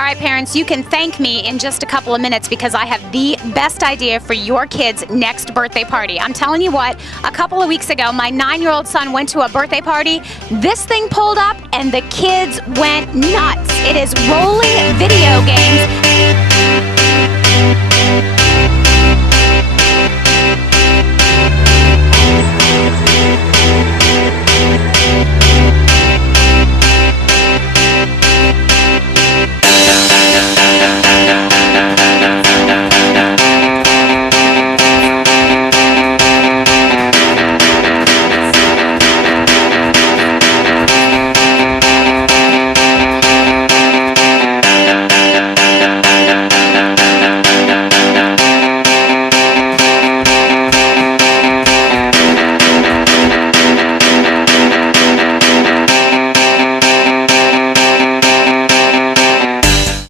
All right, parents, you can thank me in just a couple of minutes because I have the best idea for your kid's next birthday party. I'm telling you what, a couple of weeks ago, my 9-year-old son went to a birthday party. This thing pulled up and the kids went nuts. It is rolling video games